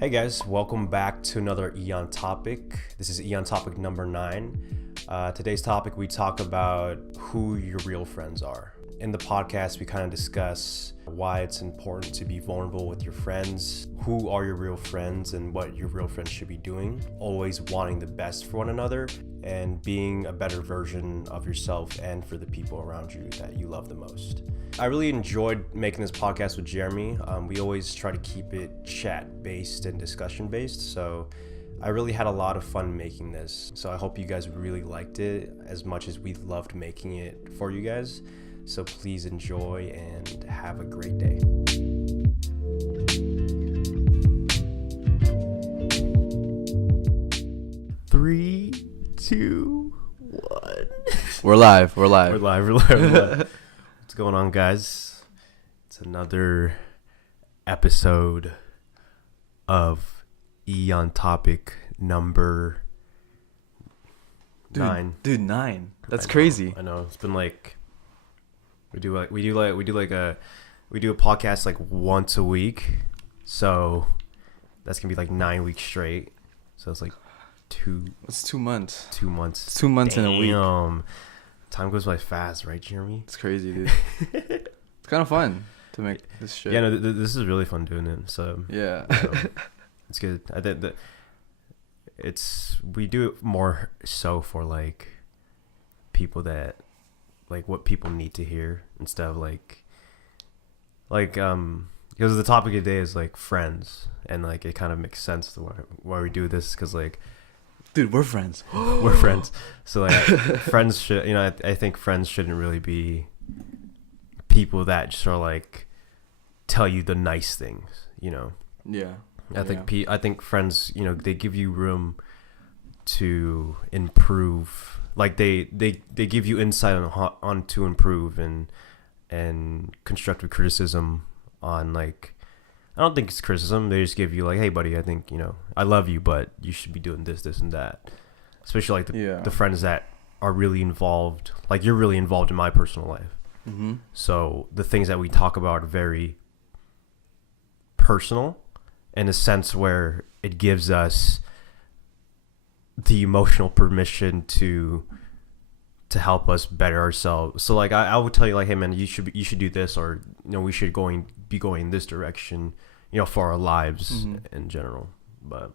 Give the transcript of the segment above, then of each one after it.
Hey guys, welcome back to another Eon topic. This is Eon topic number 9. Today's topic, we talk about who your real friends are. In the podcast, we kind of discuss why it's important to be vulnerable with your friends, who are your real friends and what your real friends should be doing, always wanting the best for one another and being a better version of yourself and for the people around you that you love the most. I really enjoyed making this podcast with Jeremy. We always try to keep it chat-based and discussion-based, so I really had a lot of fun making this. So I hope you guys really liked it as much as we loved making it for you guys. So please enjoy and have a great day. Three, two, one. We're live. We're live. What's going on, guys? It's another episode of Eon topic number 9. Dude, 9. That's crazy. I know. It's been like we do a podcast like once a week. So that's gonna be like 9 weeks straight. So it's like It's 2 months. 2 months. It's 2 months in a week. Time goes by fast, right, Jeremy? It's crazy, dude. It's kind of fun to make this shit. Yeah, no, this is really fun doing it. So yeah, it's good. I think that we do it more so for like people that like what people need to hear instead of like because the topic of the day is like friends, and like it kind of makes sense to why we do this, because like, dude, we're friends. We're friends. So like friends should, I think friends shouldn't really be people that just are like tell you the nice things, Yeah. I think friends, they give you room to improve. Like they give you insight on to improve and constructive criticism on, like, I don't think it's criticism. They just give you like, hey buddy, I think, I love you, but you should be doing this and that. Especially like the friends that are really involved. Like, you're really involved in my personal life. Mm-hmm. So the things that we talk about are very personal, in a sense where it gives us the emotional permission to help us better ourselves. So like I would tell you like, hey man, you should do this, or we should be going in this direction, for our lives in general. But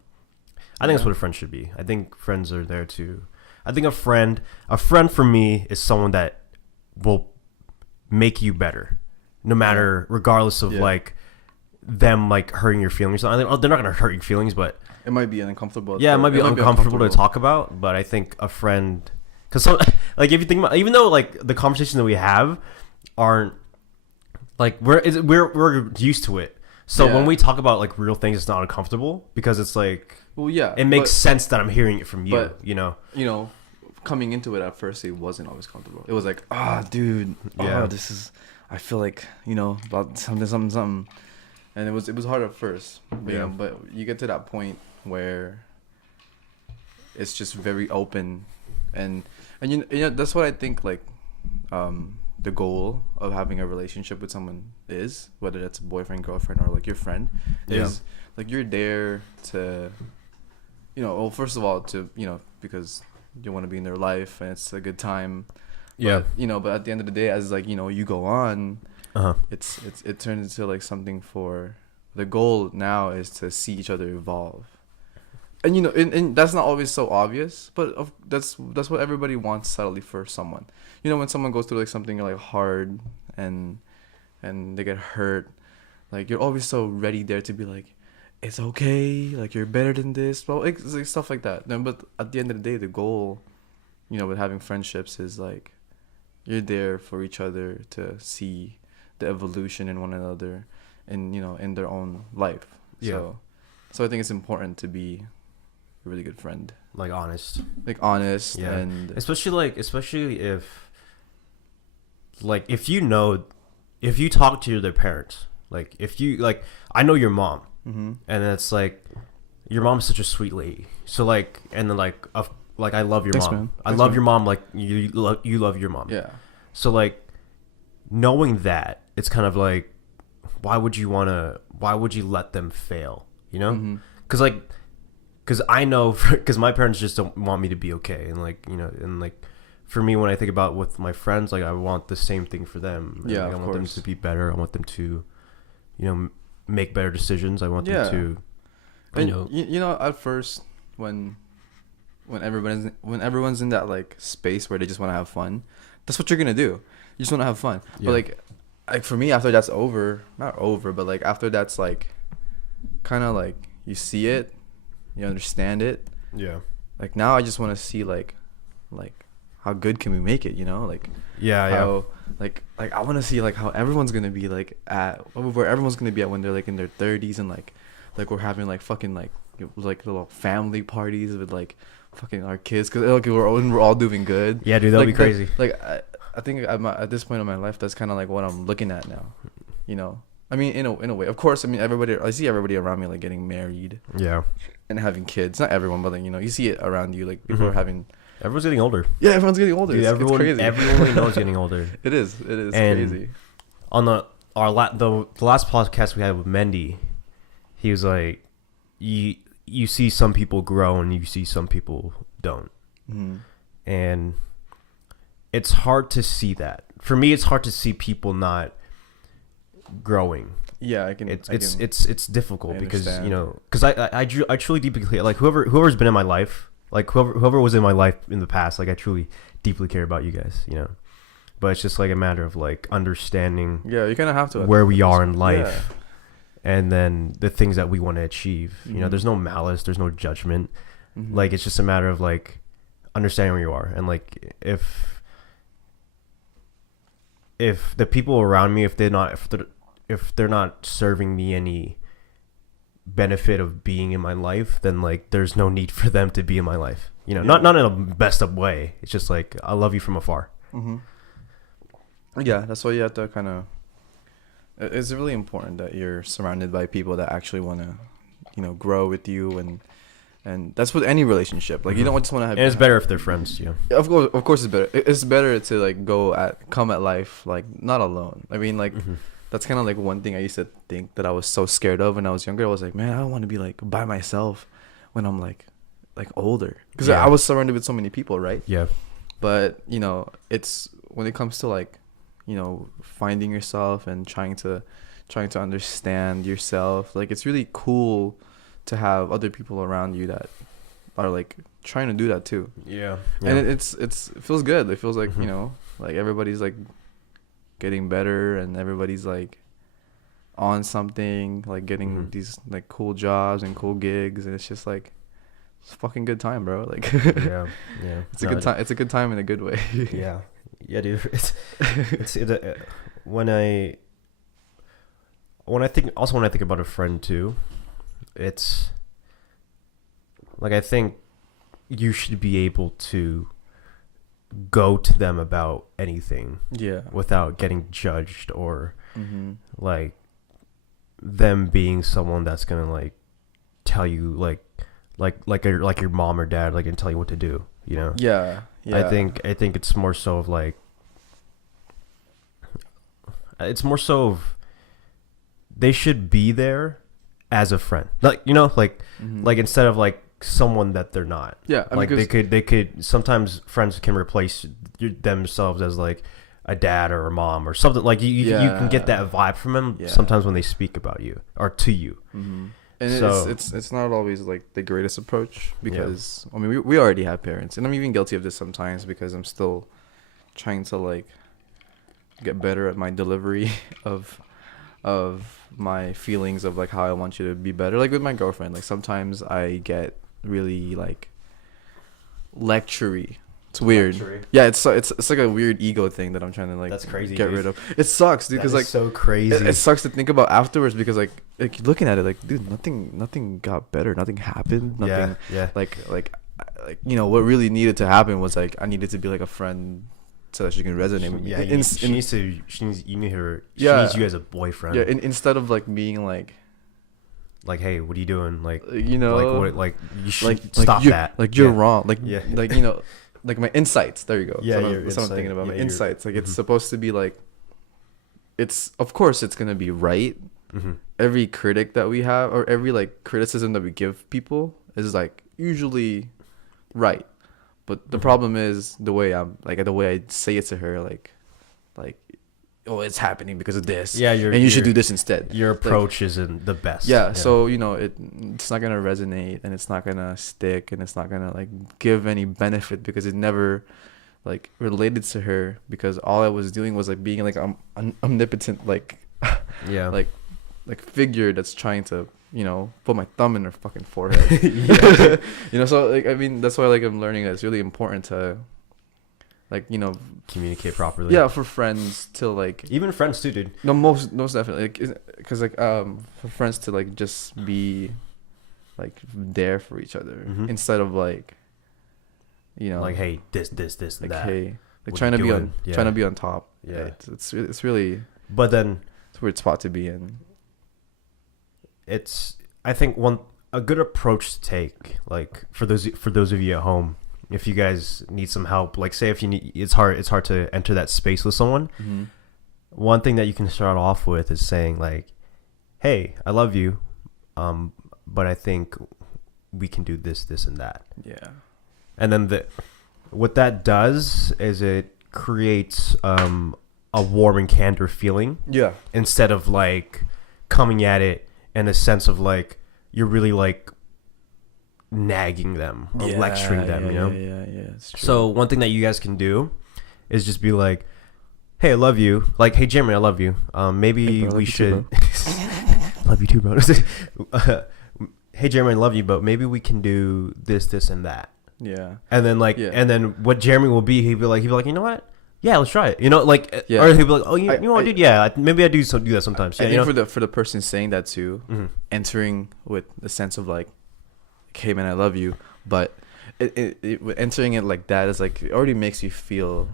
I think that's what a friend should be. I think friends are there to. I think a friend for me is someone that will make you better, no matter, regardless of like them like hurting your feelings. I think they're not gonna hurt your feelings, but it might be uncomfortable. Yeah, it might be uncomfortable to talk about. But I think a friend, because like if you think about, even though like the conversations that we have aren't like we're used to it. So when we talk about like real things, it's not uncomfortable because it's like, well, yeah, it makes sense that I'm hearing it from you. But, coming into it at first, it wasn't always comfortable. It was like, dude, this is. I feel like about something, and it was hard at first. But, but you get to that point where it's just very open, and that's what I think like, the goal of having a relationship with someone is, whether that's a boyfriend, girlfriend, or like your friend, is like you're there to, well, first of all, to because you want to be in their life and it's a good time. But, but at the end of the day, as like you go on, it turns into like something for the goal now is to see each other evolve. And and that's not always so obvious, but that's what everybody wants subtly for someone. When someone goes through like something like hard and they get hurt, like you're always so ready there to be like, it's okay, like you're better than this, well, it's like stuff like that. But at the end of the day, the goal, with having friendships is like you're there for each other to see the evolution in one another, and in their own life. So I think it's important to be a really good friend, like honest, and especially if you talk to their parents, like if you like, I know your mom, and it's like your mom's such a sweet lady. So like, and then like I love your mom. Man. I love your mom. Like you love your mom. Yeah. So like, knowing that, it's kind of like, why would you let them fail? because I know, because my parents just don't want me to be okay, and like, you know, and like for me, when I think about with my friends, like I want the same thing for them. Yeah, like, I of want them course. to be better. I want them to, you know, make better decisions. I want Yeah. them to, you And know, you know, at first when everyone's in that like space where they just want to have fun, that's what you're gonna do. You just want to have fun. Yeah. But like for me, after that's over, not over, but like after that's like kind of like you see it, you understand it. yeah, Like now I just want to see like how good can we make it, you know? Like yeah, how like I want to see like how everyone's going to be like at where everyone's going to be at when they're like in their 30s, and like we're having like fucking like little family parties with like fucking our kids, cuz like we're all doing good. yeah, dude, that'll Like, be crazy. I think at this point in my life, that's kind of like what I'm looking at now, you know? I mean, in a way, of course. I mean, I see everybody around me like getting married Yeah, and having kids. Not everyone, but like, you know, you see it around you. Like people are having. everyone's getting older. Yeah, everyone's getting older. Dude, It's everyone we know is getting older. It is And crazy. On the last podcast we had with Mendy, he was like, you see some people grow and you see some people don't, and it's hard to see that. For me, it's hard to see people not growing. Yeah, I can. It's difficult because, understand. you know, because I truly deeply care. Like whoever's been in my life, like whoever was in my life in the past, like I truly deeply care about you guys, you know. But it's just like a matter of like understanding Yeah, you kind of have to. where we are in life, Yeah. and then the things that we want to achieve. You know, there's no malice, there's no judgment. Like it's just a matter of like understanding where you are, and like if the people around me, if they're not serving me any benefit of being in my life, then like there's no need for them to be in my life. You know, not in a messed up way. It's just like I love you from afar. Yeah, that's why you have to kind of. It's really important that you're surrounded by people that actually want to, you know, grow with you, and that's with any relationship. Like you don't just want to have. And it's better if they're friends. Yeah. Of course, it's better. It's better to like come at life like not alone. I mean, like that's kind of like one thing I used to think that I was so scared of when I was younger. I was like, man, I don't want to be like by myself when I'm like older, because I was surrounded with so many people, right? Yeah. But you know, it's when it comes to like, you know, finding yourself and trying to understand yourself. Like it's really cool to have other people around you that are like trying to do that too. Yeah. And it feels good. It feels like, you know, like everybody's like getting better and everybody's like on something, like getting these like cool jobs and cool gigs, and it's just like it's a fucking good time, bro. Like yeah. it's a good time. It's a good time in a good way. Yeah, dude. When I think about a friend too, it's like I think you should be able to go to them about anything, without getting judged or like them being someone that's gonna like tell you like your mom or dad like and tell you what to do, you know. Yeah. I think it's more so of like they should be there as a friend, like, you know, like like instead of like someone that they're not. Yeah, I like mean, they could sometimes friends can replace themselves as like a dad or a mom or something. Like you can get that vibe from them sometimes when they speak about you or to you. And So- it's not always like the greatest approach, because I mean we already have parents, and I'm even guilty of this sometimes because I'm still trying to like get better at my delivery of my feelings of like how I want you to be better. Like with my girlfriend, like sometimes I get really like lectury. It's weird. Lectury? Yeah, it's like a weird ego thing that I'm trying to like That's crazy, get dude. rid of. It sucks, dude, That because is like so crazy. it sucks to think about afterwards, because like looking at it like, dude, nothing got better, nothing happened, nothing. Yeah. Like you know what really needed to happen was like I needed to be like a friend so that she can resonate with me. Yeah, she needs you as a boyfriend. Yeah, instead of like being like hey, what are you doing? Like, you know, like what? Like you should stop you're, that. Like you're Yeah. wrong. Like Yeah. like you know, like my insights. There you go. Yeah, That's what I'm thinking about. yeah, My insights. Like it's supposed to be like, it's of course it's gonna be right, every critic that we have, or every like criticism that we give people, is like usually right. But the problem is the way I say it to her, like, oh, it's happening because of this. Yeah, and you should do this instead. Your approach isn't the best. Yeah, so it's not gonna resonate, and it's not gonna stick, and it's not gonna like give any benefit, because it never like related to her, because all I was doing was like being like an omnipotent like like figure that's trying to put my thumb in her fucking forehead. So like, I mean, that's why like I'm learning that it's really important to like communicate properly. Yeah, for friends to like, even friends too, dude. No, most definitely, because like for friends to like just be like there for each other, instead of like like, hey, this like, that, hey, like trying to be on top. Yeah, it's really, but then it's a weird spot to be in. I think a good approach to take, like for those of you at home, if you guys need some help, like say if you need, it's hard to enter that space with someone. One thing that you can start off with is saying like, hey, I love you, but I think we can do this and that. Yeah. And then what that does is it creates a warm and candor feeling. Yeah. Instead of like coming at it in a sense of like you're really like nagging them or lecturing them, Yeah. So one thing that you guys can do is just be like, hey, I love you. Like, hey, Jeremy, I love you. Maybe hey, bro, we should. Love you too, bro. Hey, Jeremy, I love you, but maybe we can do this, and that. Yeah. And then and then what Jeremy will be, he'll be like, you know what? Yeah, let's try it. Or he'll be like, oh, you know what, dude? Yeah, maybe I do that sometimes. Yeah, I think for the person saying that too, entering with the sense of like, hey man, I love you, but entering it like that is like, it already makes you feel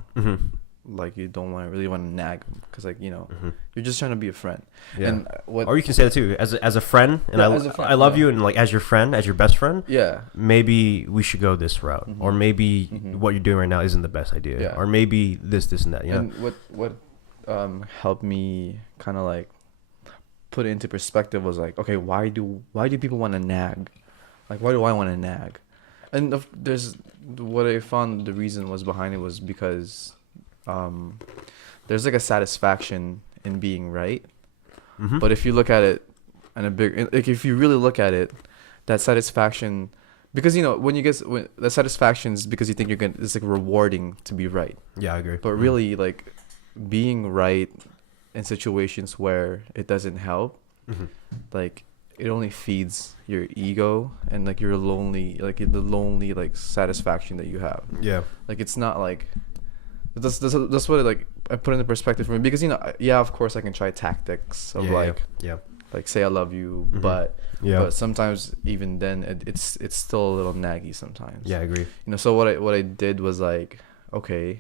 like you don't really want to nag them, because like you're just trying to be a friend. Yeah. And or you can say that too, as a friend, and I love you, and like as your friend, as your best friend. Yeah. Maybe we should go this route, or maybe what you're doing right now isn't the best idea. Yeah. Or maybe this and that. And what helped me kind of like put it into perspective was like, okay, why do people want to nag? Like, why do I want to nag? And there's what I found the reason was behind it was because there's like a satisfaction in being right. But if you look at it if you really look at it, that satisfaction, because when the satisfaction is because you think it's like rewarding to be right. Yeah, I agree. But really, like being right in situations where it doesn't help, like it only feeds your ego and like your lonely, like the lonely like satisfaction that you have. Yeah. Like it's not like that's what it, like I put into perspective for me, because of course I can try tactics of like say I love you, but sometimes even then it's still a little naggy sometimes. Yeah, I agree. So what I did was like, okay,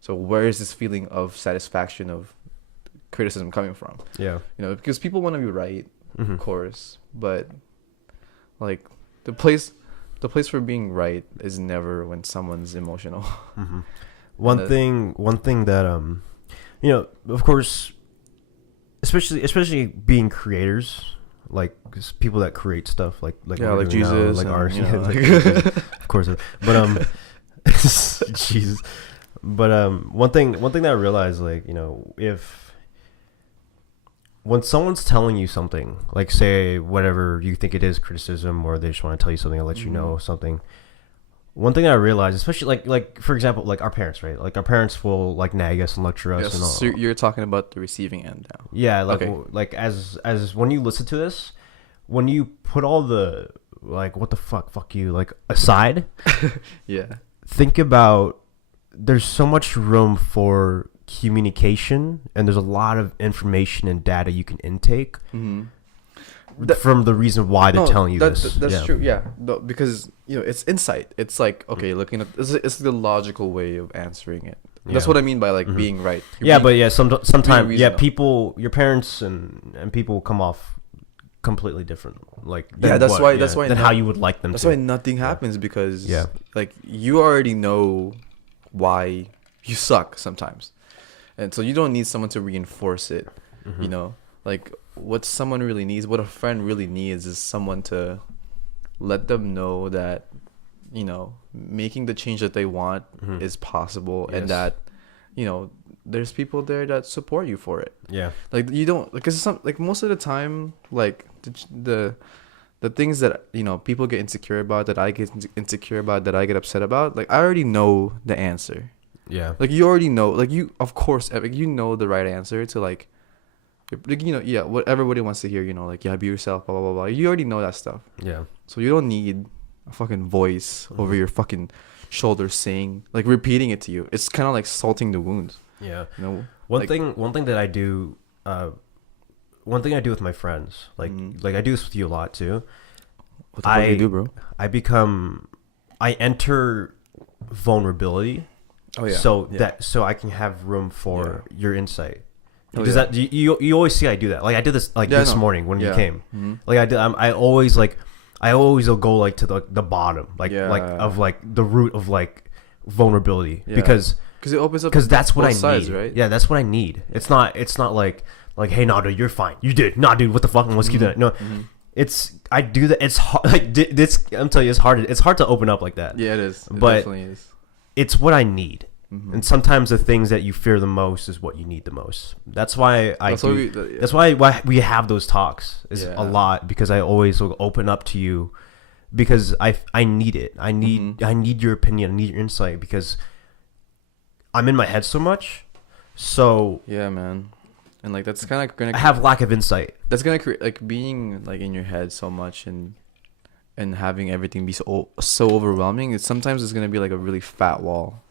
so where is this feeling of satisfaction of criticism coming from? Yeah. Because people want to be right, of course, but like the place for being right is never when someone's emotional. One thing that of course, especially being creators, like people that create stuff like Jesus, like art, of course. But Jesus. But one thing that I realized, like if when someone's telling you something, like say whatever you think it is, criticism, or they just want to tell you something, or let you know something. One thing I realized, especially like for example, like our parents, right? Like our parents will like nag us and lecture us and all. So you're talking about the receiving end now. Yeah, like like as when you listen to this, when you put all the like what the fuck you like aside, think about there's so much room for communication, and there's a lot of information and data you can intake. From the reason why they're telling you this. That's true. Yeah, because it's insight. It's like, okay, looking at it's the logical way of answering it. That's what I mean by like being right. Sometimes your parents and people come off completely different. Like that's why than how you would like them. That's why nothing happens, because like you already know why you suck sometimes, and so you don't need someone to reinforce it. Like what someone really needs, what a friend really needs, is someone to let them know that, you know, making the change that they want is possible, and that, you know, there's people there that support you for it. Yeah. Like, you don't, because some, like, most of the time, like, the things that, you know, people get insecure about, that I get insecure about, that I get upset about, like, I already know the answer. Yeah. Like, you already know, like, you, of course, like, you know the right answer to, like, you know, yeah, what everybody wants to hear, you know, like, yeah, be yourself, blah, blah, blah, blah. You already know that stuff. Yeah. So you don't need a fucking voice over your fucking shoulder saying, like, repeating it to you. It's kind of like salting the wounds. Yeah. You know? One thing that I do, one thing I do with my friends, like I do this with you a lot too. What the fuck do you do, bro? I enter vulnerability. Oh yeah. So I can have room for your insight. Oh, Does that you always see I do that? Like I did this this morning when you came. Like I always will go like to the bottom, like of like the root of like vulnerability because it opens up, because that's what I sides, need. Right? Yeah, that's what I need. It's not like hey, nah, dude, you're fine. You did. Nah, dude, what the fuck? Let's keep that. No, it's I do that. It's hard. Like this, I'm telling you, it's hard. It's hard to open up like that. Yeah, it is. It but definitely is. It's what I need. And sometimes the things that you fear the most is what you need the most. That's why that's why we have those talks a lot, because I always will open up to you because I need it. I need your opinion. I need your insight because I'm in my head so much. So yeah, man. And like that's kind of gonna I have lack of insight. That's gonna create like being like in your head so much and having everything be so overwhelming. Sometimes it's gonna be like a really fat wall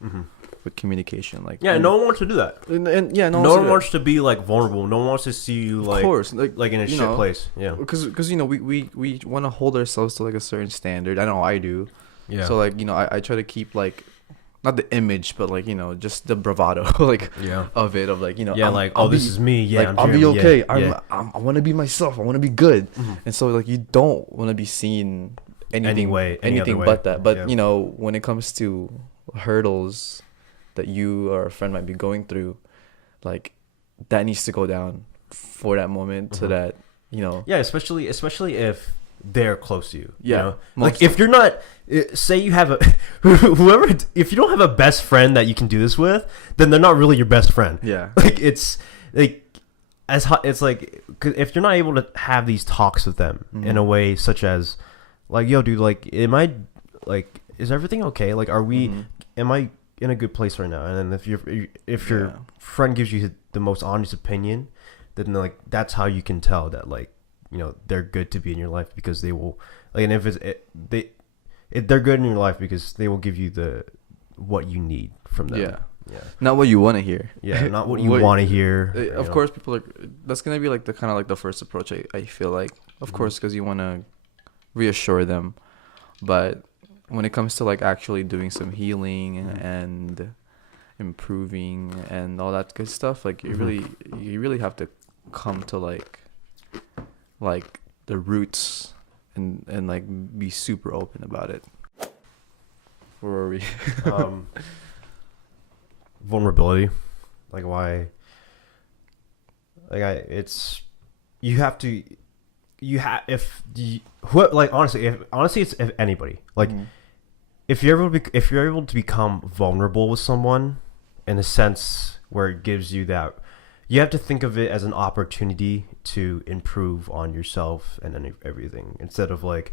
with communication. Like no one wants to do that. And no one wants to be like vulnerable. No one wants to see you like, of course, like in a shit place. Yeah, because you know we want to hold ourselves to like a certain standard. I know I do. Yeah. So like, you know, I try to keep like, not the image, but like, you know, just the bravado, like of it, of like, you know, this is me. Yeah, like, I'll be okay. I want to be myself. I want to be good. And so like you don't want to be seen anything but that. But you know, when it comes to hurdles that you or a friend might be going through, like that needs to go down for that moment, so that, you know. Yeah, especially if they're close to you. Yeah. You know? Like if you're not, say you have if you don't have a best friend that you can do this with, then they're not really your best friend. Yeah. Like it's like it's like, 'cause if you're not able to have these talks with them in a way such as like, yo, dude, like, is everything okay? Like, am I in a good place right now? And then if your friend gives you the most honest opinion, then like that's how you can tell that, like, you know, they're good to be in your life, because they will, like, and if they're good in your life because they will give you what you need from them. Yeah. Not what you want to hear. Yeah, not what you want to hear. Of course, people are. That's gonna be like the kind of like the first approach. I feel like, of course, because you want to reassure them, but when it comes to like actually doing some healing and improving and all that good stuff, like you really have to come to like the roots and like be super open about it. Where are we? Vulnerability, like why? Like honestly, it's if anybody, like if you're able to become vulnerable with someone in a sense where it gives you that, you have to think of it as an opportunity to improve on yourself and everything, instead of like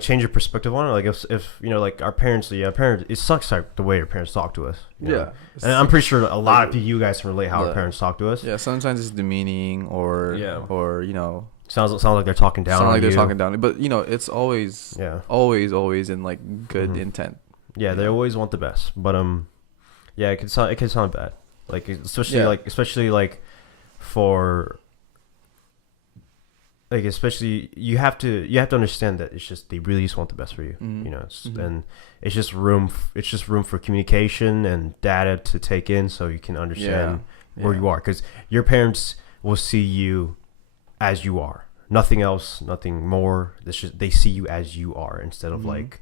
change your perspective on it. Like if you know, like our parents, it sucks like the way our parents talk to us. And I'm pretty sure a lot of you guys can relate how our parents talk to us. Yeah, sometimes it's demeaning or you know, sounds like they're talking down. They're talking down, but you know, it's always always in like good intent. Yeah, they always want the best, but it can sound bad. Like especially for like, especially you have to understand that it's just, they really just want the best for you. You know, and it's just room for communication and data to take in, so you can understand where you are, because your parents will see you as you are, nothing else, nothing more. They see you as you are, instead of like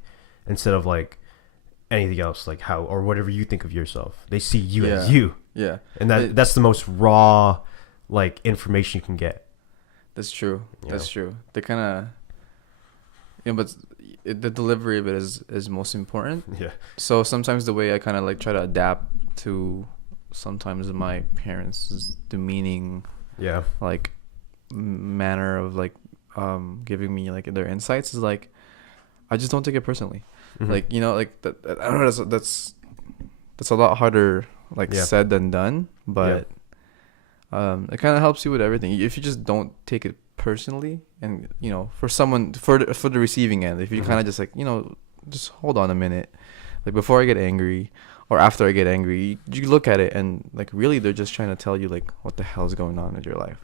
anything else, like how or whatever you think of yourself. They see you as you. Yeah. And that's the most raw like information you can get. That's true. You That's know? true. They kind of, but the delivery of it is most important. Yeah. So sometimes the way I kind of like try to adapt to sometimes my parents' demeaning, Yeah. like manner of like giving me like their insights is like I just don't take it personally. Mhm. Like like that. I don't know. That's a lot harder like said than done, but it kind of helps you with everything if you just don't take it personally. And for someone for the receiving end, if you kind of just like just hold on a minute, like before I get angry or after I get angry, you look at it and like really they're just trying to tell you like what the hell's going on in your life.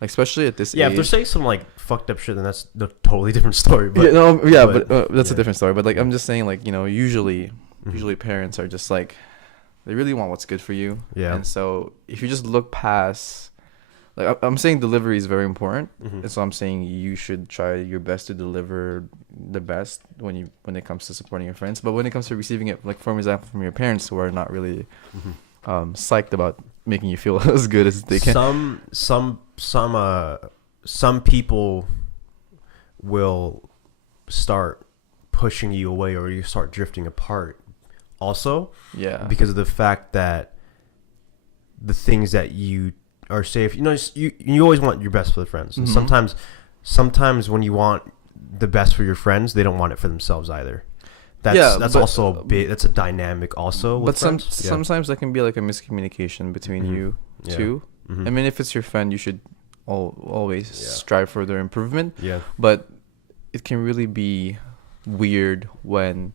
Like especially at this age. If they're saying some like fucked up shit, then that's a totally different story. But but that's a different story. But like I'm just saying, like usually parents are just like they really want what's good for you. Yeah. And so if you just look past, like I'm saying, delivery is very important. And so I'm saying you should try your best to deliver the best when it comes to supporting your friends. But when it comes to receiving it, like for example, from your parents who are not really psyched about making you feel as good as they can. Some people will start pushing you away, or you start drifting apart also, because of the fact that the things that you are safe, you always want your best for the friends, and sometimes when you want the best for your friends, they don't want it for themselves either. That's also a bit. That's a dynamic also. With sometimes that can be like a miscommunication between you two. I mean, if it's your friend, you should always strive for their improvement. Yeah. But it can really be weird when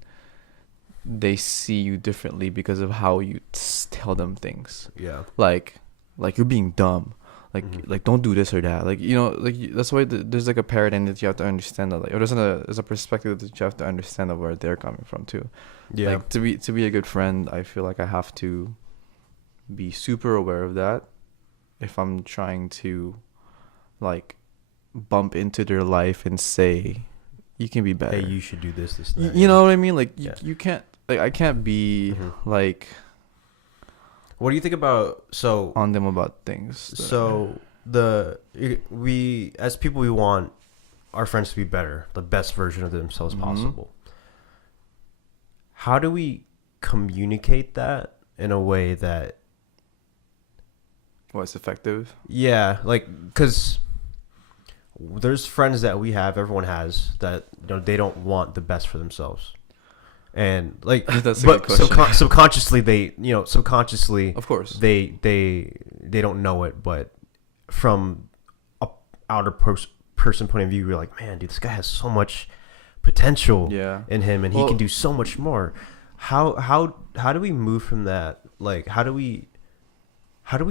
they see you differently because of how you tell them things. Yeah. Like you're being dumb. Like don't do this or that. Like that's why there's like a paradigm that you have to understand that, like, or there's a perspective that you have to understand of where they're coming from too. Yeah. Like to be a good friend, I feel like I have to be super aware of that if I'm trying to like bump into their life and say you can be better. Hey, you should do this. That. You know what I mean? Like you can't. Like I can't be like. What do you think about on them about things? So we as people, we want our friends to be better, the best version of themselves possible. How do we communicate that in a way that it's effective? Yeah, like because there's friends that we have, everyone has, that they don't want the best for themselves. And like, that's a good question. Subconsciously they, of course, they don't know it, but from a outer person point of view, you're like, man, dude, this guy has so much potential in him, and he can do so much more. How do we move from that? Like, how do we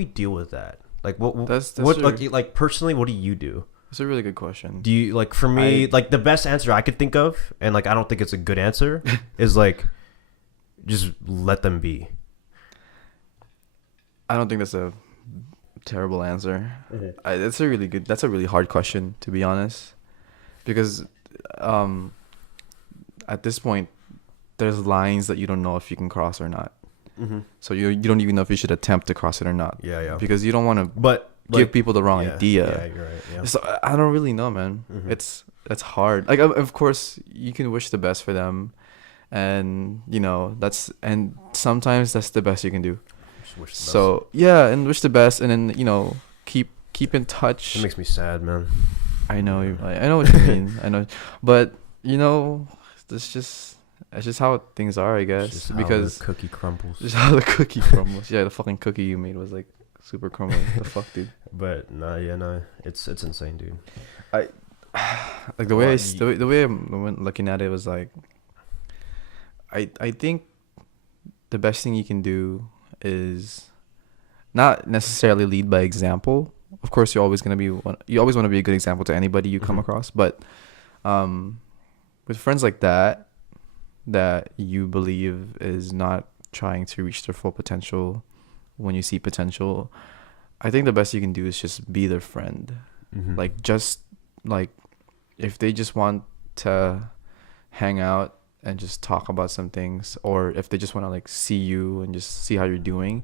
deal with that? Like, like personally, what do you do? That's a really good question. Do you, like, for me, like the best answer I could think of, and like I don't think it's a good answer, is like just let them be. I don't think that's a terrible answer. That's a really hard question, to be honest, because at this point there's lines that you don't know if you can cross or not. So you don't even know if you should attempt to cross it or not. Because you don't want to give people the wrong idea. Yeah, you're right. Yeah. So I don't really know, man. It's hard. Like, of course you can wish the best for them, and and sometimes that's the best you can do. So and wish the best, and then keep in touch. It makes me sad, man. I know what you mean. I know, but that's just how things are, I guess. Because the cookie crumbles. Just how the cookie crumbles. Yeah, the fucking cookie you made was like super crumbly. The fuck, dude. But no, it's insane, dude. I like the way I'm looking at it was like, I think the best thing you can do is not necessarily lead by example. Of course, you always want to be a good example to anybody you come across, but with friends like that you believe is not trying to reach their full potential when you see potential, I think the best you can do is just be their friend. Like, just like, if they just want to hang out and just talk about some things, or if they just want to like see you and just see how you're doing,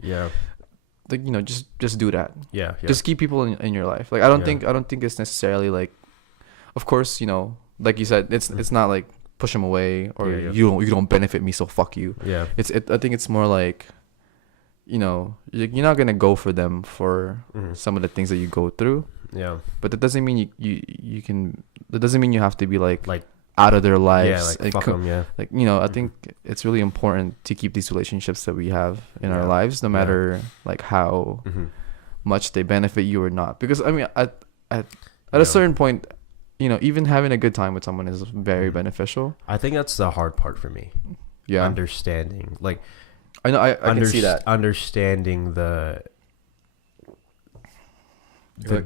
like, just do that. Yeah. Just keep people in your life. Like I don't think it's necessarily like, of course, like you said, it's not like push them away or you don't benefit me, so fuck you. Yeah. I think it's more like, you're not gonna go for them for some of the things that you go through. Yeah. But that doesn't mean you can. That doesn't mean you have to be like out of their lives. Yeah, like fuck them. Yeah. Like I think it's really important to keep these relationships that we have in our lives, no matter like how much they benefit you or not. Because I mean, at a certain point, even having a good time with someone is very beneficial. I think that's the hard part for me. Yeah. Understanding, like, I know I can see that. Understanding the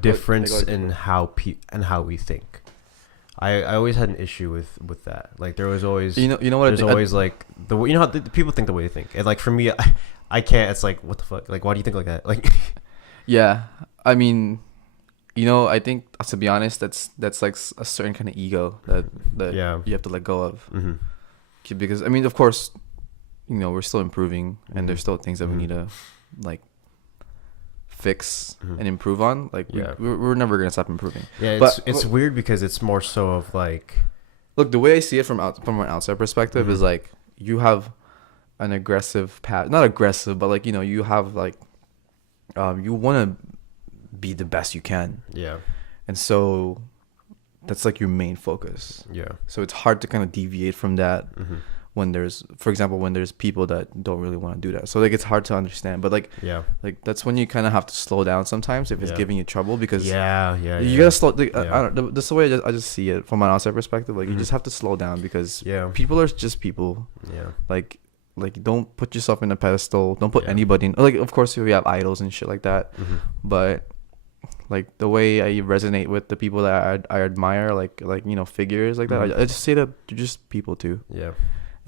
difference in how we think. I always had an issue with that. Like there was always you know what there's always like the how the people think the way they think. And like for me, I can't. It's like, what the fuck? Like, why do you think like that? Like, yeah. I mean, I think, to be honest, that's like a certain kind of ego that you have to let go of. Because I mean, of course, we're still improving, and there's still things that we need to like fix and improve on. Like we're never gonna stop improving. Yeah, it's weird because it's more so of like, look, the way I see it from an outside perspective is like you have an aggressive path, not aggressive, but like you have like you want to be the best you can. Yeah. And so that's like your main focus. Yeah. So it's hard to kind of deviate from that when there's people that don't really want to do that. So like it's hard to understand, but like that's when you kind of have to slow down sometimes if it's giving you trouble, because you gotta slow. Like, I don't. This is the way I just see it from an outside perspective. Like you just have to slow down, because people are just people. Yeah. Like don't put yourself in a pedestal. Don't put anybody in. Like of course we have idols and shit like that, but like the way I resonate with the people that I admire, like figures like that, I just say that they're just people too. Yeah.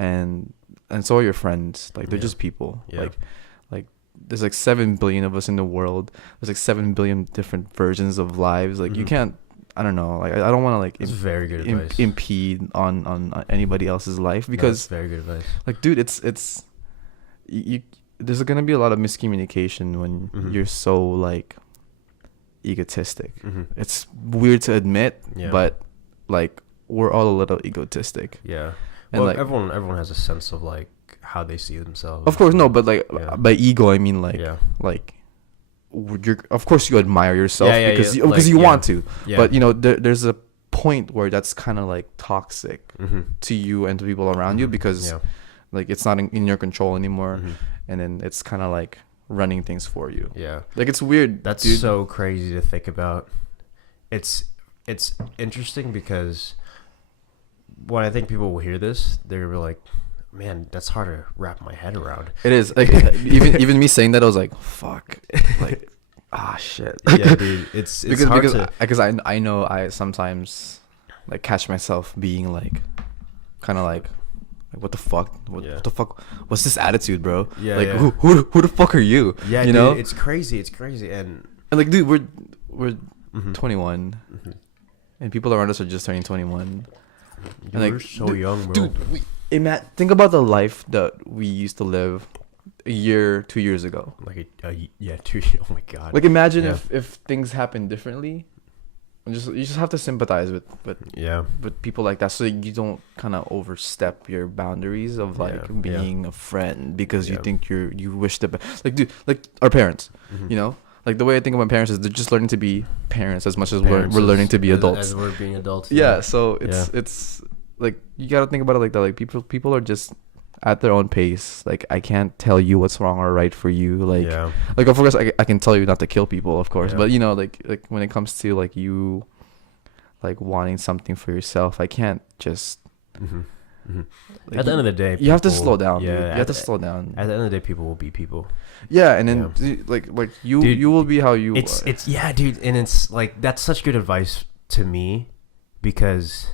And so are your friends. Like they're just people. Yeah. Like there's like 7 billion of us in the world. There's like 7 billion different versions of lives. Like you can't. I don't know. Like I don't want to like very good advice. Impede on anybody else's life, because very good advice. Like dude, it's there's gonna be a lot of miscommunication when you're so like egotistic. It's weird to admit, but like we're all a little egotistic. Yeah. And well, like everyone has a sense of like how they see themselves. Of course, no, but like by ego I mean like of course you admire yourself because you want to. Yeah. But there's a point where that's kind of like toxic to you and to people around you, because like it's not in your control anymore, and then it's kind of like running things for you. Yeah. Like it's weird. That's so crazy to think about. It's interesting because when I think people will hear this, they're like, man, that's hard to wrap my head around. It is. Like even me saying that, I was like, fuck. Like, shit. Yeah, dude. It's because I know I sometimes like catch myself being like kind of like what the fuck? What the fuck? What's this attitude, bro? Yeah. Like who the fuck are you? Yeah, you know? It's crazy. And like, dude, we're 21, and people around us are just turning 21. And like, so young, bro. Dude, think about the life that we used to live a year, 2 years ago. Like 2. Oh my god. Like imagine if things happened differently. You just have to sympathize with people like that, so that you don't kind of overstep your boundaries of like being a friend because you think you wish the best. Like dude, like our parents, like the way I think of my parents is they're just learning to be parents as much as we're learning to be adults. As we're being adults. Yeah, so it's like you gotta think about it like that. Like people are just at their own pace. Like I can't tell you what's wrong or right for you. Like of course I can tell you not to kill people, of course. But like when it comes to like you like wanting something for yourself, I can't just Like, at the end of the day, you have to slow down. Yeah, you have to slow down. At the end of the day, people will be people. Yeah, and then like you, dude, you will be how you. It's yeah, dude, and it's like that's such good advice to me because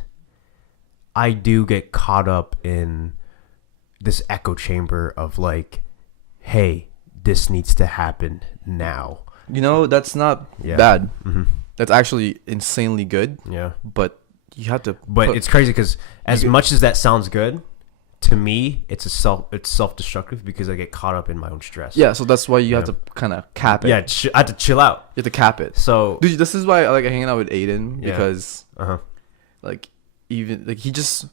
I do get caught up in this echo chamber of like, hey, this needs to happen now. You know, that's not bad. Mm-hmm. That's actually insanely good. Yeah, but you have to. But it's crazy because as much as that sounds good, to me, it's self-destructive because I get caught up in my own stress. Yeah, so that's why you have to kind of cap it. Yeah, I have to chill out. You have to cap it. So, dude, this is why I like hanging out with Aiden, because like even like he just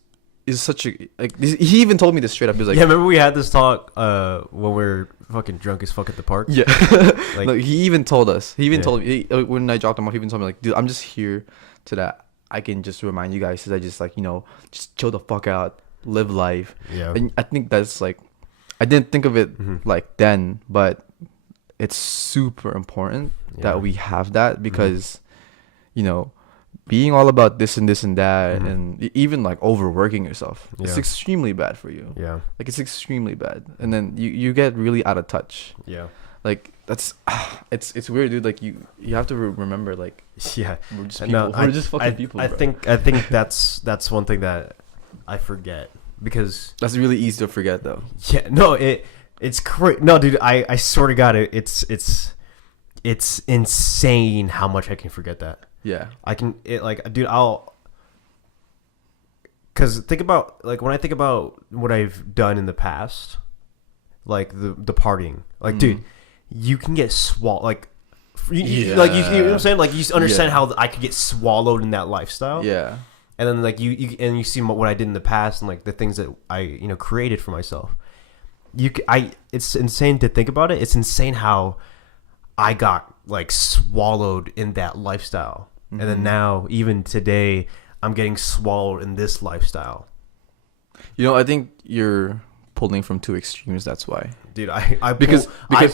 is such a like he even told me this straight up. He was like, yeah, remember we had this talk when we were fucking drunk as fuck at the park. Yeah, like no, he even told us. He even told me when I dropped him off. He even told me like, dude, I'm just here so that I can just remind you guys, because I just like, you know, just chill the fuck out, live life. Yeah, and I think that's like, I didn't think of it like then, but it's super important that we have that, because you know, being all about this and this and that, and even like overworking yourself, it's extremely bad for you. Yeah, like it's extremely bad, and then you get really out of touch. Yeah, like that's it's weird, dude. Like you have to remember, like, yeah, we're just people. We're just fucking people. I think that's one thing that I forget, because that's really easy to forget though. Yeah, no, it's crazy. No, dude, I swear to God, it's insane how much I can forget that. Yeah, I can. Dude, because think about, like, when I think about what I've done in the past, like the partying, like, dude, you can get swallowed, like, you know what I'm saying, like, you understand how I could get swallowed in that lifestyle. Yeah, and then like you see what I did in the past, and like the things that I created for myself. It's insane to think about it. It's insane how I got like swallowed in that lifestyle. And then now, even today, I'm getting swallowed in this lifestyle. You know, I think you're pulling from two extremes. That's why, dude. I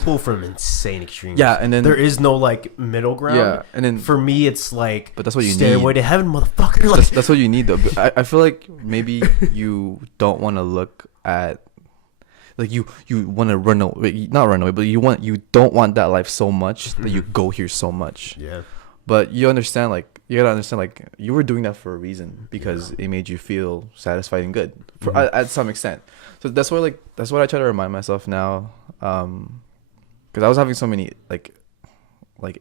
pull from insane extremes. Yeah, and then there is no like middle ground. Yeah, and then for me, it's like, but that's what you need. Stairway to heaven, motherfucker. Like, that's what you need, though. But I feel like maybe you don't want to look at. Like you want to run away, not run away, but you don't want that life so much that you go here so much. Yeah. But you gotta understand, like, you were doing that for a reason, because it made you feel satisfied and good at some extent. So that's what I try to remind myself now, because I was having so many like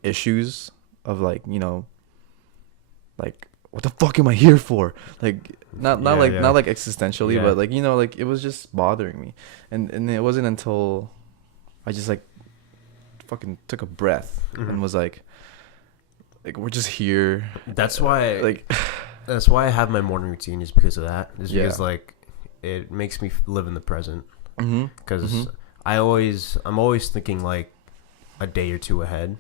issues of, like, you know, like, what the fuck am I here for? Like, not like existentially, but like, you know, like, it was just bothering me, and it wasn't until I just like fucking took a breath and was like, we're just here. That's why that's why I have my morning routine, is because of that. Just because like it makes me live in the present. Because I'm always thinking like a day or two ahead.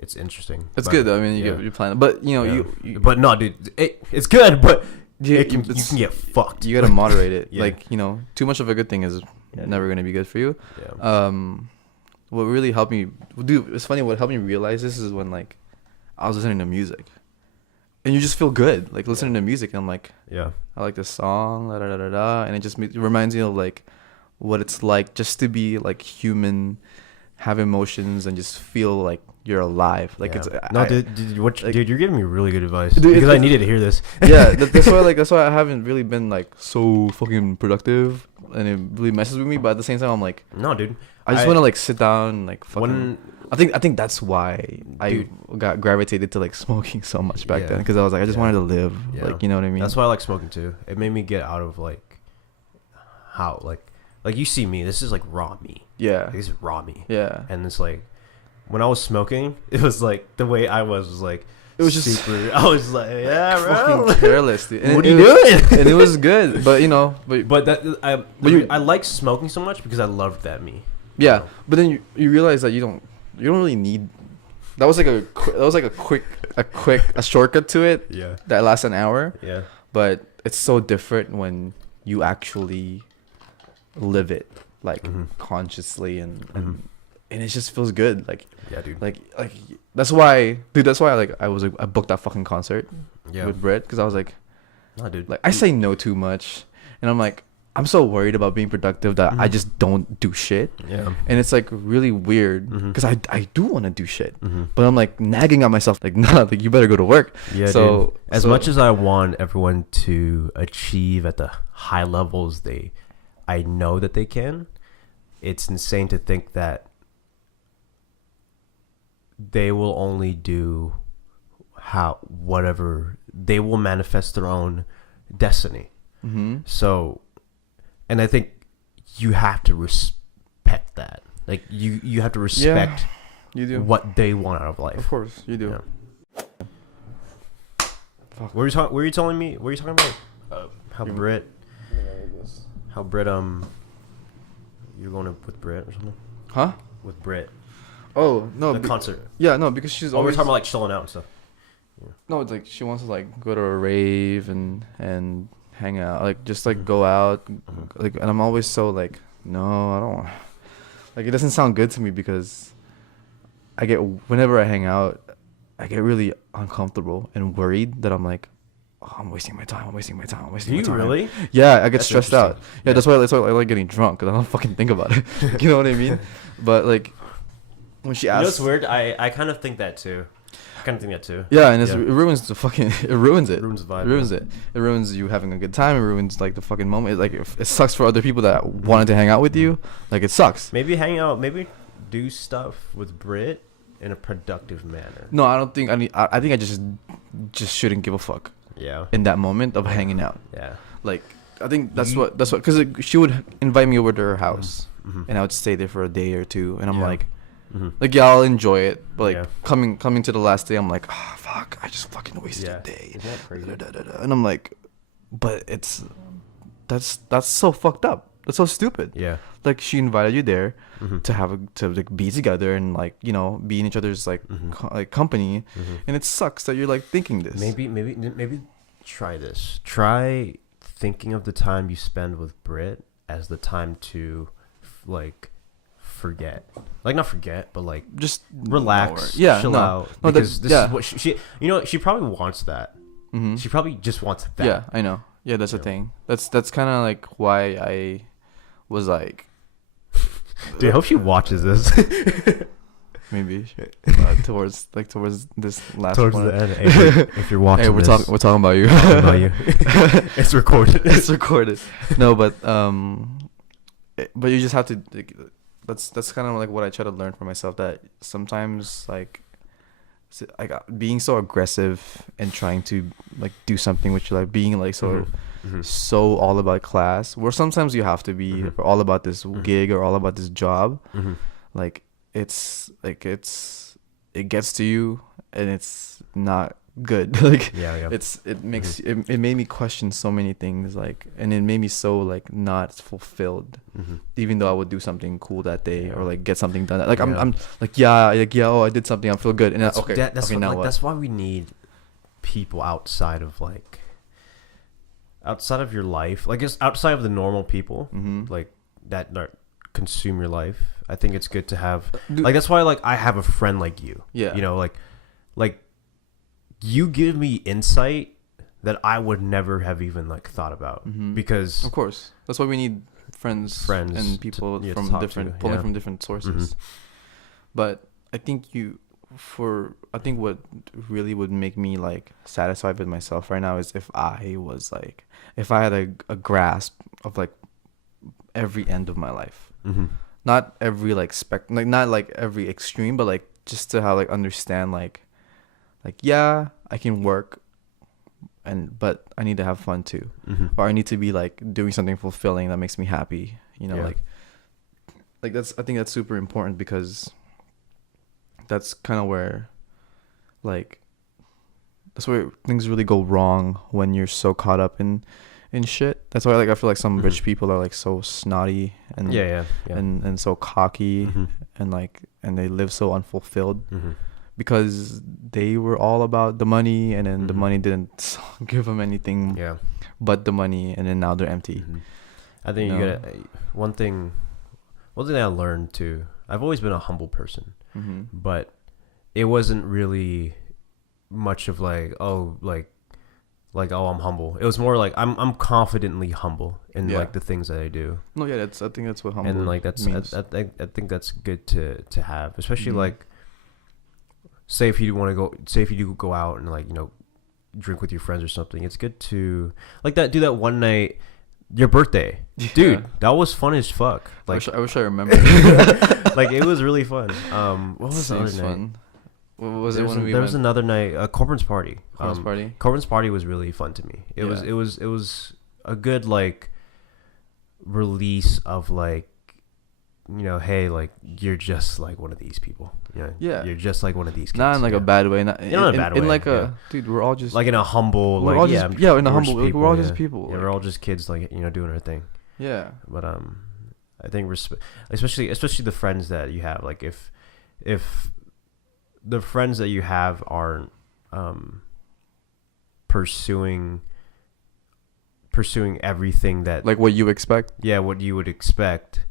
It's interesting. It's good though. I mean, you plan, but you know, you but no, dude, it's good, but you can get fucked. You gotta moderate it. Like, you know, too much of a good thing is never gonna be good for you. Yeah. What really helped me, dude, it's funny. What helped me realize this is when, like, I was listening to music, and you just feel good, like, listening to music, and I'm like, I like this song, da da da da, and it just reminds me of like what it's like just to be like human, have emotions, and just feel like you're alive. Like, it's dude, you're giving me really good advice, dude, because I needed to hear this. Yeah, that's why I haven't really been like so fucking productive, and it really messes with me. But at the same time, I'm like, no, dude, I just want to like sit down and like fucking. I think that's why I got gravitated to like smoking so much back then, because I was like, I just wanted to live. Like, you know what I mean? That's why I like smoking too. It made me get out of like how like you see me. This is like raw me. Yeah, like, this is raw me. Yeah, and it's like, when I was smoking, it was like the way I was like, it was just super. I was like, yeah, bro, fucking careless, dude. And what are you doing? And it was good, but you know, but I like smoking so much because I loved that me. Yeah, you know? But then you realize that you don't really need. That was like a quick shortcut to it. Yeah, that lasts an hour. Yeah, but it's so different when you actually live it, like, consciously, and it just feels good. Like, yeah, dude. Like that's why I booked that fucking concert with Brett, because I was like, no, dude. Like, I say no too much, and I'm like, I'm so worried about being productive that I just don't do shit. Yeah. And it's like really weird, because I do want to do shit, but I'm like nagging at myself, like, nah, like, you better go to work. Yeah. So dude, as much as I want everyone to achieve at the high levels I know that they can, it's insane to think that they will only do whatever they will manifest their own destiny. So And I think you have to respect that. Like you have to respect you do. what they want out of life. Of course, you do. Yeah. Fuck. What were you telling me? What were you talking about? How Brit you're going with Brit or something? Huh? With Brit. Oh no, the concert. Yeah, no, because she's always. We're talking about like chilling out and stuff. Yeah. No, it's like she wants to like go to a rave and hang out, like just like go out, like, and I'm always so like, no, I don't want. Like, it doesn't sound good to me because whenever I hang out, I get really uncomfortable and worried that I'm like, oh, I'm wasting my time. Do you really? Yeah, I get stressed out. Yeah, that's why I like getting drunk, because I don't fucking think about it. You know what I mean? But like, when she asks, you know, it's weird. I kind of think that too. Yeah, and it ruins the fucking. It ruins it. It ruins the vibe. It ruins it. It ruins you having a good time. It ruins like the fucking moment. Like, it sucks for other people that wanted to hang out with you. Like, it sucks. Maybe hang out. Maybe do stuff with Brit in a productive manner. No, I don't think I need. I think I just shouldn't give a fuck. Yeah. In that moment of hanging out. Yeah. Like, I think that's what because she would invite me over to her house, and I would stay there for a day or two, and I'm like. Like, yeah, I'll enjoy it, but like coming to the last day, I'm like, oh fuck, I just fucking wasted a day. Isn't that crazy? And I'm like, but that's so fucked up. That's so stupid. Yeah. Like, she invited you there to like be together and like, you know, be in each other's like like company, and it sucks that you're like thinking this. Maybe try this. Try thinking of the time you spend with Brit as the time to like forget, like not forget, but like just relax, chill out. Because this is what she you know, she probably wants that. She probably just wants that. Yeah, I know. Yeah, that's the thing. That's kind of like why I was like, dude, I hope she watches this. Maybe towards this last towards one. the end. Hey, if you're watching, hey, we're talking about you. It's recorded. It's recorded. No, but you just have to. Like, that's kind of like what I try to learn for myself, that sometimes like being so aggressive and trying to like do something which like being like so all about class, where sometimes you have to be all about this gig or all about this job, like it gets to you and it's not good. Like, it made me question so many things, like, and it made me so like not fulfilled, even though I would do something cool that day or like get something done. Like, I'm like, oh, I did something, I feel good, and that's why we need people outside of your life, like just outside of the normal people, like that consume your life. I think it's good to have, like, that's why like I have a friend like you. Yeah, you know, like you give me insight that I would never have even like thought about, because of course that's why we need friends and people from different sources. But I think what really would make me like satisfied with myself right now is if I had a grasp of like every end of my life, not every like not like every extreme, but like just to how like understand like yeah, I can work, but I need to have fun too, or I need to be like doing something fulfilling that makes me happy. You know, like that's, I think that's super important, because that's kind of where like that's where things really go wrong, when you're so caught up in shit. That's why like I feel like some rich people are like so snotty and and so cocky and they live so unfulfilled. Because they were all about the money, and then the money didn't give them anything but the money, and then now they're empty. I think you gotta, one thing I learned too, I've always been a humble person, but it wasn't really much of like, oh, I'm humble. It was more like I'm confidently humble in like the things that I do. No, yeah, I think that's what humble and like that's means. I think that's good to have, especially like, say if you do go out and like, you know, drink with your friends or something, it's good to like do that one night, your birthday, dude. That was fun as fuck. Like, I wish I remember. Like, it was really fun. What was the other night? What was it? There was another night, Corbin's party. Corbin's party was really fun to me. It was a good like release of like, you know, hey, like you're just like one of these people. Yeah. You're just like one of these kids. Not in like a bad way. Not in a bad way. In like dude, we're all just like in a humble, we're like all just, in a humble. People, we're all just people. Yeah, we're all just kids, like, you know, doing our thing. Yeah. But I think especially the friends that you have, like if the friends that you have aren't pursuing everything that, like what you expect. Yeah, what you would expect.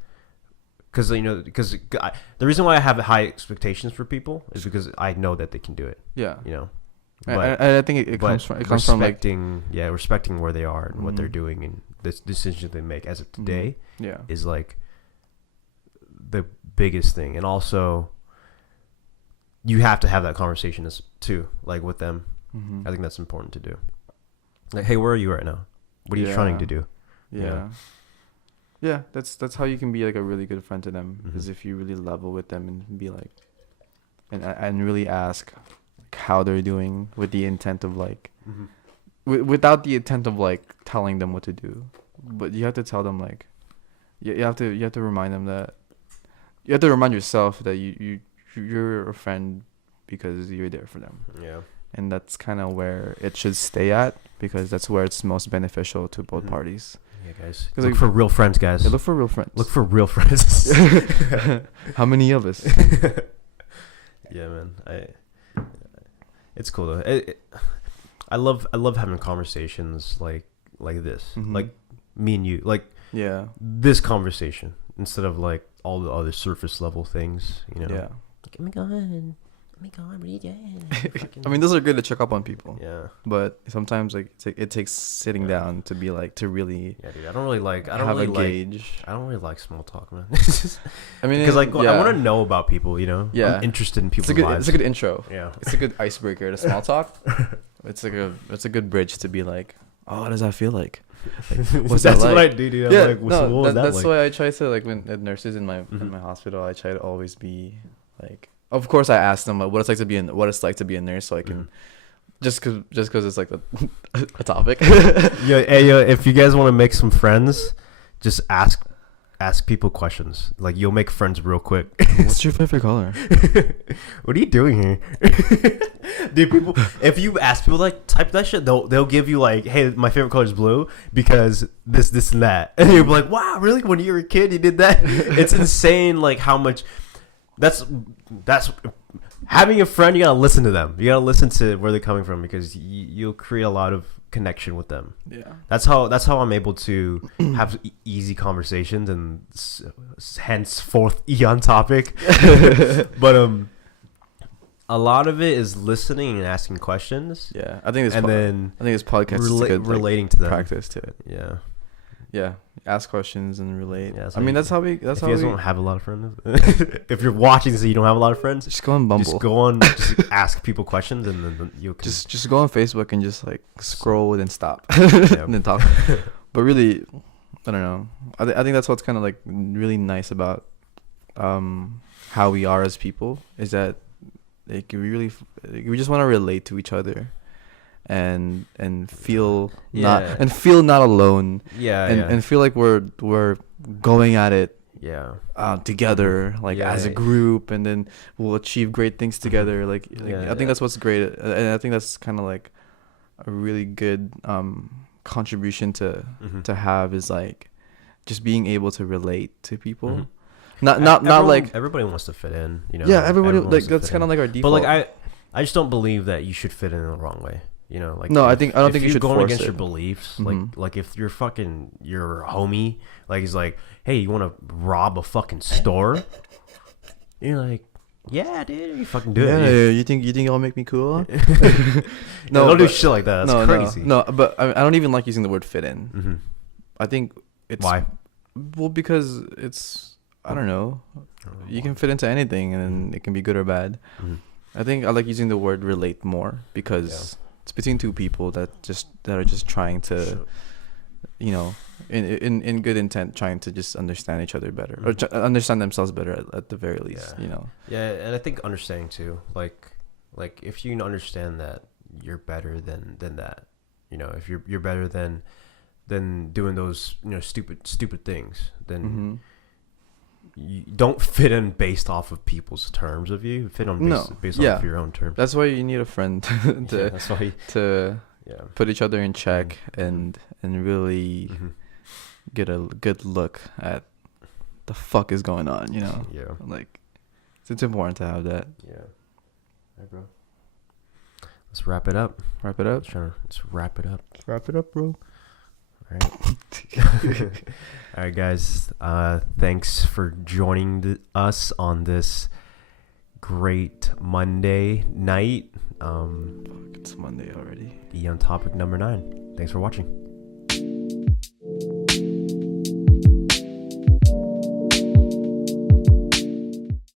Because the reason why I have high expectations for people is because I know that they can do it. Yeah. You know. But, I think it comes from respecting where they are and what they're doing and the decisions they make as of today. Yeah. Is like the biggest thing, and also you have to have that conversation too, like with them. I think that's important to do. Like, hey, where are you right now? What are you trying to do? Yeah, that's how you can be like a really good friend to them, is if you really level with them and be like, and really ask how they're doing with the intent of like, without the intent of like telling them what to do, but you have to tell them like, you have to remind them that, you have to remind yourself that you're a friend because you're there for them. Yeah. And that's kind of where it should stay at, because that's where it's most beneficial to both parties. Yeah, guys. Look for real friends, guys. Yeah, look for real friends. Look for real friends. How many of us? Yeah, man. It's cool though. I love having conversations like this, like me and you, like this conversation, instead of like all the other surface level things. You know. Yeah. Like, oh my god. What are you doing? I mean, those are good to check up on people. Yeah. But sometimes like it takes sitting down to be like, to really. Yeah, dude. I don't really like small talk, man. I mean, because like I want to know about people. You know. Yeah. I'm interested in people's lives. It's a good intro. Yeah. It's a good icebreaker to small talk. It's a good bridge to be like, oh, what does that feel like? What's that's that like? What I do, dude. Yeah. Like, that's like? why I try to, like, when nurses in my hospital, I try to always be like. Of course, I asked them like, what it's like to be a nurse, so I can just cause it's like a topic. Yo, if you guys want to make some friends, just ask people questions. Like, you'll make friends real quick. What's your favorite color? What are you doing here? Dude, people, if you ask people, like, type that shit, they'll give you like, hey, my favorite color is blue because this and that, and you'll be like, wow, really? When you were a kid, you did that? It's insane, like how much. That's having a friend. You gotta listen to them. You gotta listen to where they're coming from, because you'll create a lot of connection with them. Yeah, that's how I'm able to have easy conversations, and henceforth on topic. But a lot of it is listening and asking questions. Yeah, I think this podcast is good, relating to them. Practice to it. Yeah. Yeah, ask questions and relate. Yeah, if you guys don't have a lot of friends, if you're watching this and you don't have a lot of friends, just go on Bumble. Just ask people questions, and then you can just go on Facebook and just like scroll and stop, and then talk. But really, I don't know. I think that's what's kind of like really nice about how we are as people, is that like we just want to relate to each other. And feel not alone. And feel like we're going at it. Together, like as a group, and then we'll achieve great things together. I think that's what's great, and I think that's kind of like a really good contribution to have, is like just being able to relate to people. Not like everybody wants to fit in. You know. Yeah, everybody like that's kind of like our default. But like I just don't believe that you should fit in the wrong way. You know, like no, I don't think you should go force against it. your beliefs. Like if your homie, like, he's like, hey, you want to rob a fucking store? You're like, yeah, dude, you fucking do it. Yeah, you think it'll make me cool? No, don't do shit like that. That's crazy. No, but I don't even like using the word fit in. I think it's why? Well, because it's, I don't know. You can fit into anything, and it can be good or bad. I think I like using the word relate more, because it's between two people that are just trying to, you know, in good intent, trying to just understand each other better, or understand themselves better at the very least. You know. Yeah, and I think understanding too, like if you understand that you're better than that, you know, if you're better than than doing those stupid things. Then Mm-hmm. you don't fit in based off of people's terms of you. Fit on based off of your own terms. That's why you need a friend That's why to put each other in check and really Mm-hmm. get a good look at the fuck is going on, you know? Yeah. Like, it's important to have that. Yeah. Hey, bro. Let's wrap it up. Wrap it up. Let's wrap it up. Wrap it up, bro. All right. All right, guys. Thanks for joining us on this great Monday night. Fuck, it's Monday already. On topic number 9. Thanks for watching.